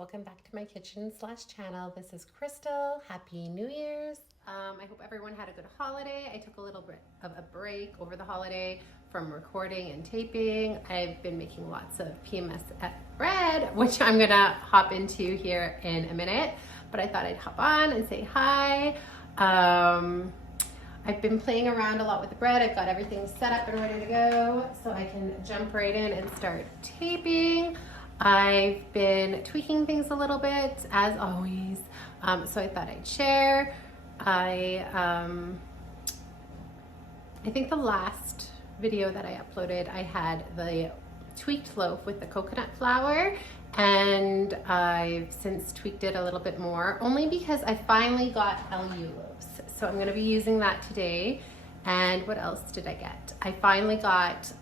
welcome back to my kitchen/channel. This is Crystal. Happy New Year's. I hope everyone had a good holiday. I took a little bit of a break over the holiday from recording and taping. I've been making lots of Psmf bread, which I'm gonna hop into here in a minute, but I thought I'd hop on and say hi. I've been playing around a lot with the bread. I've got everything set up and ready to go, so I can jump right in and start taping. I've been tweaking things a little bit, as always, so I thought I'd share. I think the last video that I uploaded, I had the tweaked loaf with the coconut flour, and I've since tweaked it a little bit more, only because I finally got allulose. So I'm gonna be using that today. And what else did I get? I finally got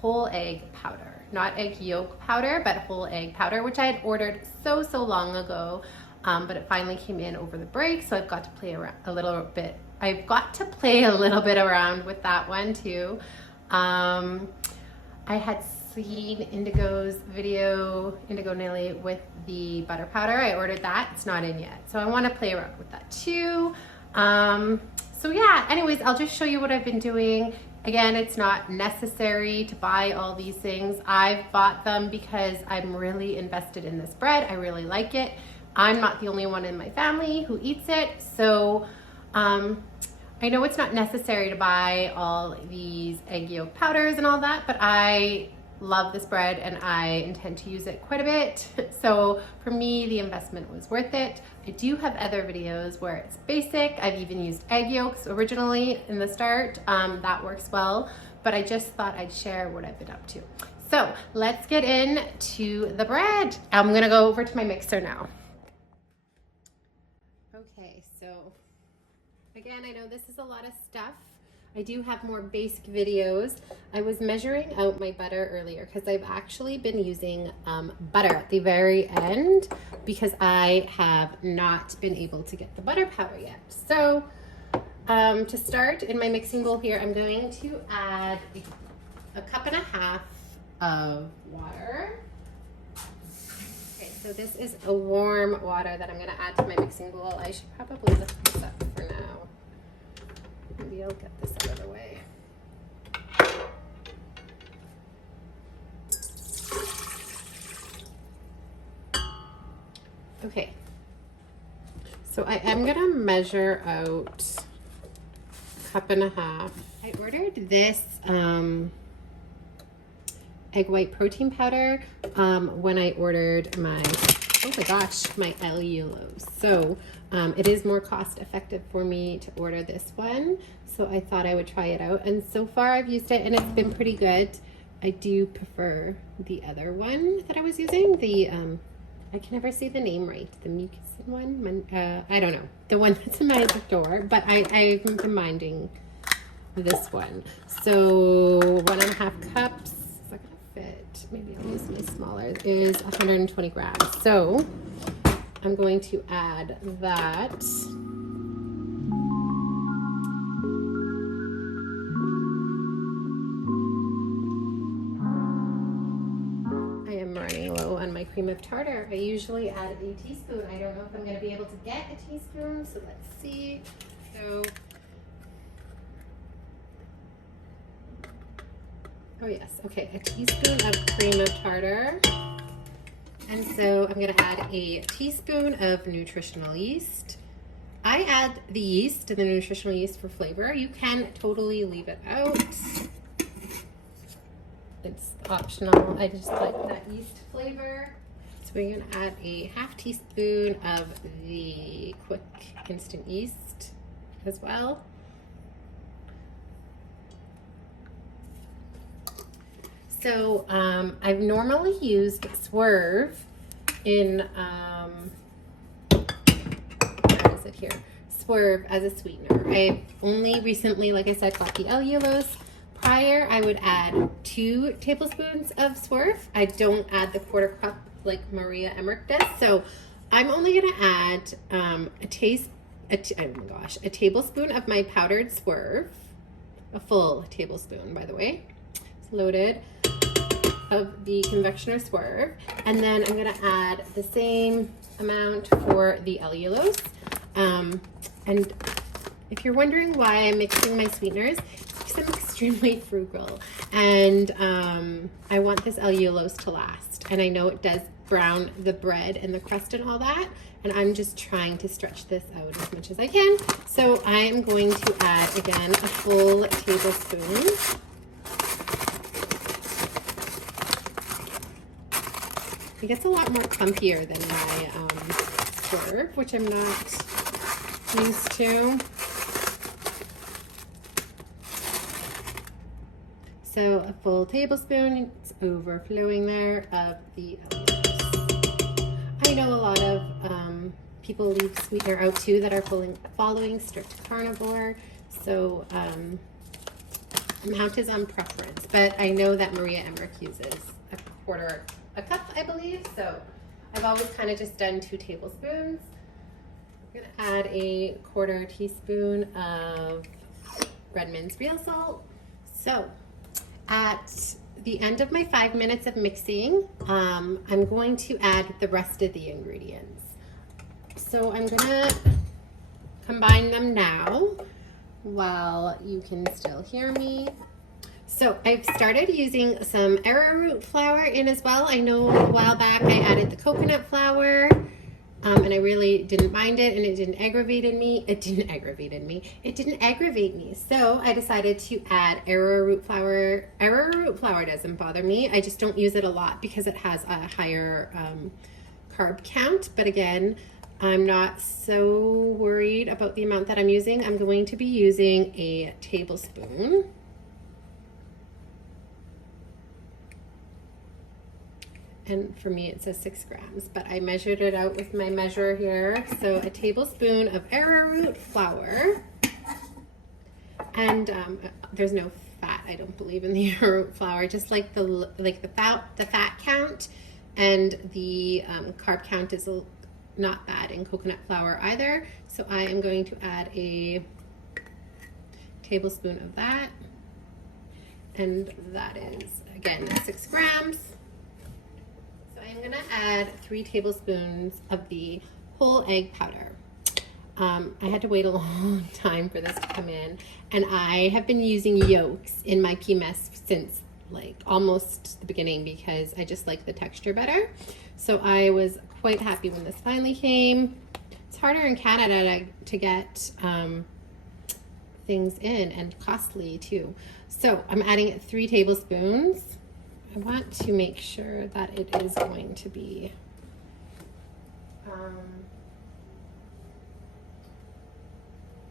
whole egg powder, not egg yolk powder, but whole egg powder, which I had ordered so long ago, but it finally came in over the break, so I've got to play around a little bit. I've got to play a little bit around with that one too. I had seen Indigo's video, Indigo Nelly, with the butter powder. I ordered that. It's not in yet, so I want to play around with that too. So yeah, anyways, I'll just show you what I've been doing. Again, it's not necessary to buy all these things. I've bought them because I'm really invested in this bread. I really like it. I'm not the only one in my family who eats it. So I know it's not necessary to buy all these egg yolk powders and all that, but I love this bread and I intend to use it quite a bit. So for me, the investment was worth it. I do have other videos where it's basic. I've even used egg yolks originally in the start. That works well, but I just thought I'd share what I've been up to. So let's get into the bread. I'm gonna go over to my mixer now. Okay, so again, I know this is a lot of stuff. I do have more basic videos. I was measuring out my butter earlier because I've actually been using butter at the very end because I have not been able to get the butter powder yet. So to start, in my mixing bowl here, I'm going to add a cup and a half of water. Okay, so this is a warm water that I'm gonna add to my mixing bowl. I should probably lift this up for now. Maybe I'll get this out of the way. Okay, so I am gonna measure out a cup and a half. I ordered this egg white protein powder when I ordered my, oh my gosh, my allulose. So it is more cost effective for me to order this one. So I thought I would try it out. And so far I've used it and it's been pretty good. I do prefer the other one that I was using. The, I can never say the name right. The mucus one? I don't know. The one that's in my door, but I've been minding this one. So 1.5 cups. Is that gonna fit? Maybe I'll use my smaller. Is 120 grams. So I'm going to add that. I am running low on my cream of tartar. I usually add a teaspoon. I don't know if I'm going to be able to get a teaspoon, so let's see. So, oh yes, okay, a teaspoon of cream of tartar. And so I'm going to add a teaspoon of nutritional yeast. I add the yeast, the nutritional yeast, for flavor. You can totally leave it out. It's optional. I just like that yeast flavor. So we're going to add a 1/2 teaspoon of the quick instant yeast as well. So I've normally used Swerve in, where is it here? Swerve as a sweetener. I've only recently, like I said, got the allulose. Prior, I would add 2 tablespoons of Swerve. I don't add the 1/4 cup like Maria Emmerich does. So I'm only gonna add a tablespoon of my powdered Swerve. A full tablespoon, by the way. It's loaded. of the convectioner swerve, and then I'm gonna add the same amount for the allulose. And if you're wondering why I'm mixing my sweeteners, it's because I'm extremely frugal, and I want this allulose to last. And I know it does brown the bread and the crust and all that, and I'm just trying to stretch this out as much as I can. So I'm going to add, again, a full tablespoon. It gets a lot more clumpier than my swerve, which I'm not used to. So a full tablespoon, it's overflowing there, of the allulose. I know a lot of people leave sweetener out too that are following strict carnivore. So amount is on preference, but I know that Maria Emmerich uses a cup, I believe. So I've always kind of just done 2 tablespoons. I'm gonna add a 1/4 teaspoon of Redmond's real salt. So at the end of my 5 minutes of mixing, I'm going to add the rest of the ingredients. So I'm gonna combine them now while you can still hear me. So I've started using some arrowroot flour in as well. I know a while back I added the coconut flour, and I really didn't mind it, and it didn't aggravate me. It didn't aggravate me. So I decided to add arrowroot flour. Arrowroot flour doesn't bother me. I just don't use it a lot because it has a higher carb count. But again, I'm not so worried about the amount that I'm using. I'm going to be using a tablespoon. And for me it says 6 grams, but I measured it out with my measure here. So a tablespoon of arrowroot flour, and there's no fat, I don't believe, in the arrowroot flour, just like the fat count, and the carb count is not bad in coconut flour either. So I am going to add a tablespoon of that, and that is again 6 grams. I'm gonna add 3 tablespoons of the whole egg powder. I had to wait a long time for this to come in, and I have been using yolks in my Psmf since like almost the beginning because I just like the texture better. So I was quite happy when this finally came. It's harder in Canada to get things in, and costly too. So I'm adding 3 tablespoons. I want to make sure that it is going to be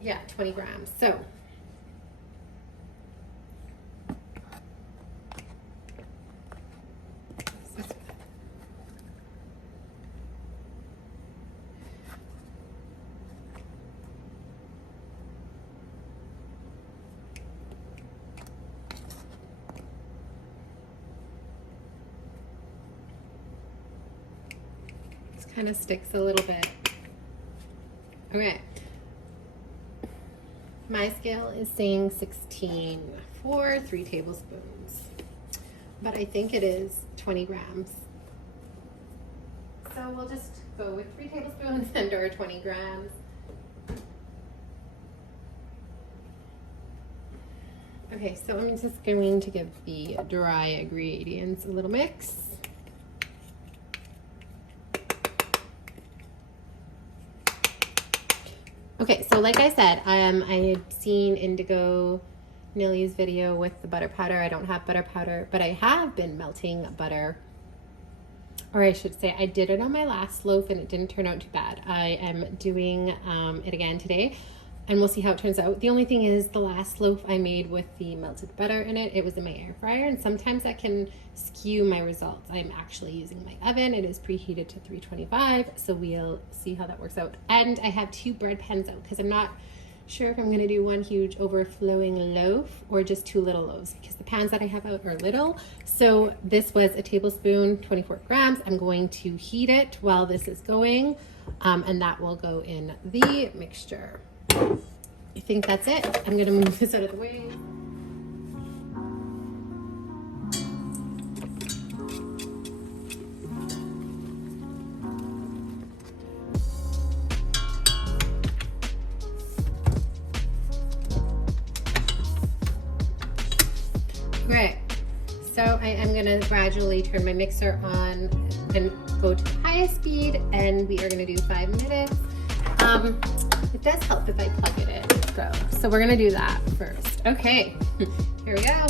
yeah, 20 grams. So kind of sticks a little bit. Okay. My scale is saying 16 for 3 tablespoons, but I think it is 20 grams. So we'll just go with 3 tablespoons and or 20 grams. Okay, so I'm just going to give the dry ingredients a little mix. Okay, so like I said, I had seen Indigo Nilly's video with the butter powder. I don't have butter powder, but I have been melting butter. Or I should say, I did it on my last loaf and it didn't turn out too bad. I am doing it again today, and we'll see how it turns out. The only thing is, the last loaf I made with the melted butter in it, it was in my air fryer, and sometimes that can skew my results. I'm actually using my oven. It is preheated to 325, so we'll see how that works out. And I have 2 bread pans out because I'm not sure if I'm going to do one huge overflowing loaf or just 2 little loaves, because the pans that I have out are little. So this was a tablespoon, 24 grams. I'm going to heat it while this is going, and that will go in the mixture. I think that's it. I'm going to move this out of the way. So I am gonna gradually turn my mixer on and go to the highest speed, and we are gonna do 5 minutes. It does help if I plug it in, so we're gonna do that first. Okay, here we go.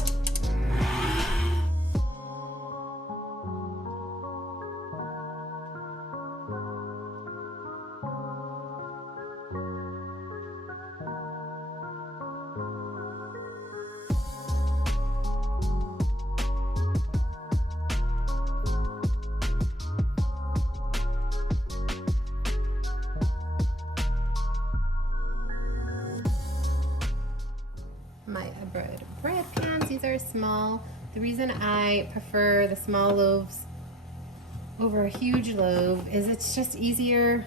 My bread pans, these are small. The reason I prefer the small loaves over a huge loaf is it's just easier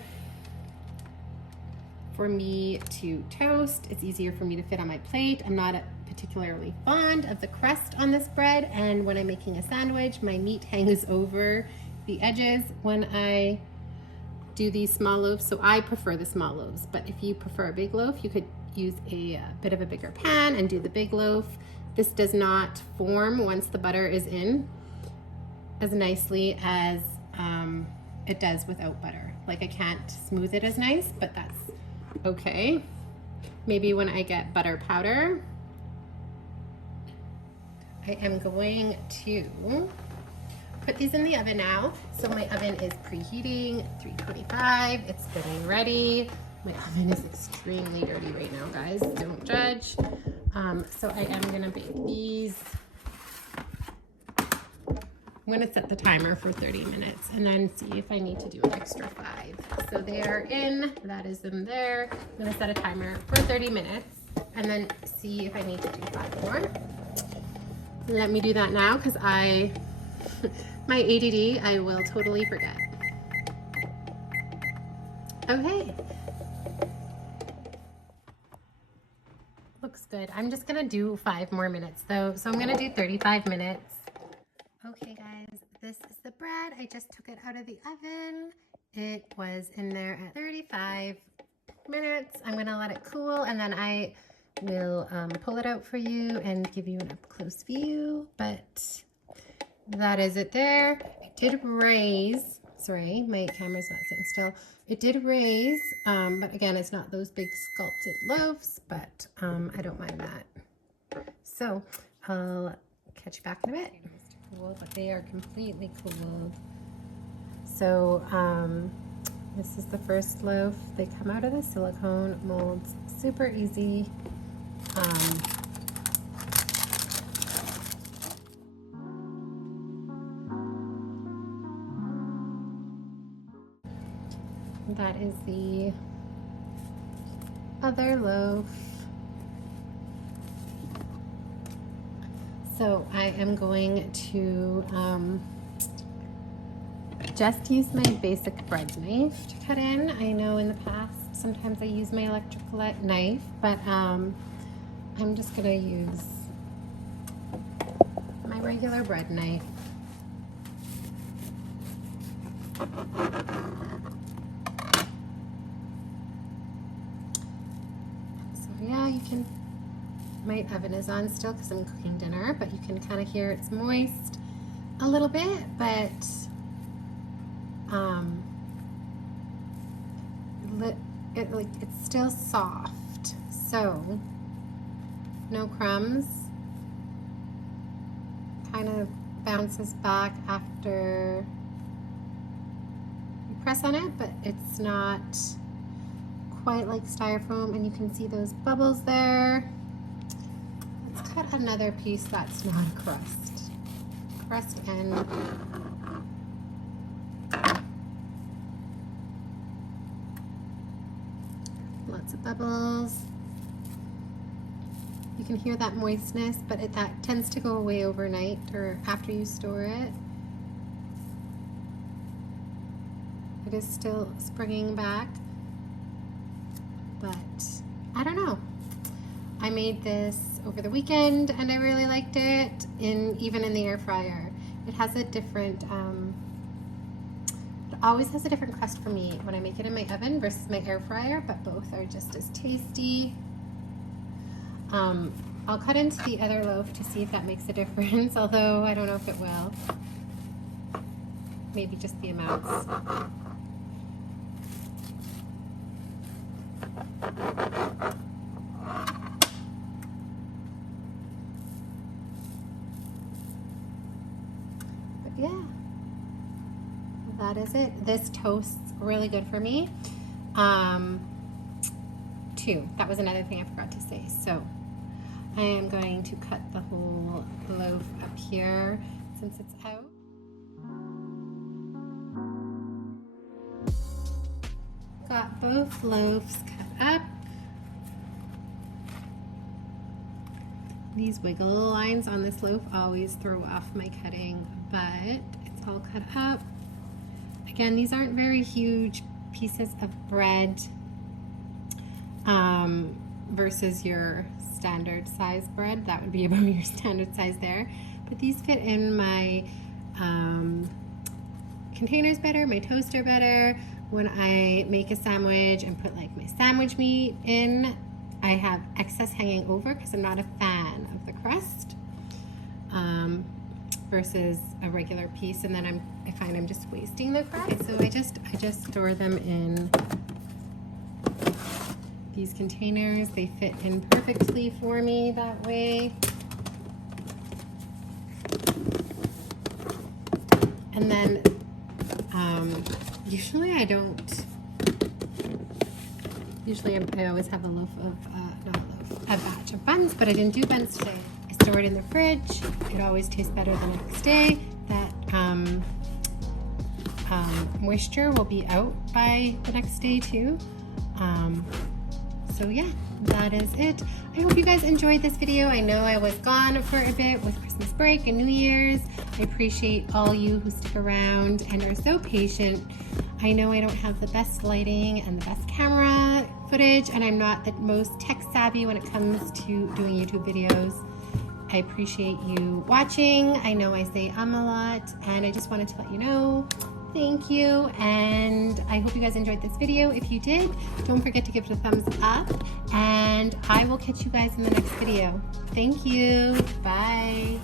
for me to toast. It's easier for me to fit on my plate. I'm not particularly fond of the crust on this bread, and when I'm making a sandwich, my meat hangs over the edges when I do these small loaves, so I prefer the small loaves. But if you prefer a big loaf, you could use a bit of a bigger pan and do the big loaf. This does not form once the butter is in as nicely as it does without butter. Like, I can't smooth it as nice, but that's okay. Maybe when I get butter powder. I am going to put these in the oven now. So my oven is preheating, 325, it's getting ready. My oven is extremely dirty right now, guys, don't judge. So I am gonna bake these. I'm gonna set the timer for 30 minutes and then see if I need to do an extra 5. So they are in, that is them there. I'm gonna set a timer for 30 minutes and then see if I need to do 5 more. Let me do that now, because my ADD, I will totally forget. Okay. Looks good. I'm just gonna do 5 more minutes though. So I'm gonna do 35 minutes. Okay guys, this is the bread. I just took it out of the oven. It was in there at 35 minutes. I'm gonna let it cool, and then I will pull it out for you and give you an up close view, but that is it there. It did raise, sorry, my camera's not sitting still. It did raise, but again, it's not those big sculpted loaves, but I don't mind that. So I'll catch you back in a bit. Cool, but they are completely cooled. So this is the first loaf. They come out of the silicone molds, super easy. That is the other loaf. So I am going to just use my basic bread knife to cut in. I know in the past sometimes I use my electric knife, but I'm just gonna use my regular bread knife. So yeah, you can, my oven is on still because I'm cooking dinner, but you can kind of hear it's moist a little bit, but it's still soft, so no crumbs. Kind of bounces back after you press on it, but it's not quite like styrofoam, and you can see those bubbles there. Let's cut another piece that's not a crust end. Lots of bubbles. You can hear that moistness, but that tends to go away overnight or after you store it. It is still springing back, but I don't know. I made this over the weekend and I really liked it, even in the air fryer. It has a different, it always has a different crust for me when I make it in my oven versus my air fryer, but both are just as tasty. I'll cut into the other loaf to see if that makes a difference, although I don't know if it will. Maybe just the amounts. But yeah, that is it. This toasts really good for me. Too, that was another thing I forgot to say. So I am going to cut the whole loaf up here since it's out. Got both loaves cut up. These wiggle lines on this loaf always throw off my cutting, but it's all cut up. Again, these aren't very huge pieces of bread versus your standard size bread. That would be about your standard size there. But these fit in my containers better, my toaster better. When I make a sandwich and put like my sandwich meat in, I have excess hanging over because I'm not a fan of the crust versus a regular piece, and then I find I'm just wasting the crust. So I just store them in these containers. They fit in perfectly for me that way. And then usually I don't. Usually I always have a loaf of, not a loaf, a batch of buns, but I didn't do buns today. I store it in the fridge. It always tastes better the next day. That moisture will be out by the next day too. So yeah, that is it. I hope you guys enjoyed this video. I know I was gone for a bit with Christmas break and New Year's. I appreciate all you who stick around and are so patient. I know I don't have the best lighting and the best camera footage, and I'm not the most tech savvy when it comes to doing YouTube videos. I appreciate you watching. I know I say a lot, and I just wanted to let you know. Thank you, and I hope you guys enjoyed this video. If you did, don't forget to give it a thumbs up, and I will catch you guys in the next video. Thank you. Bye.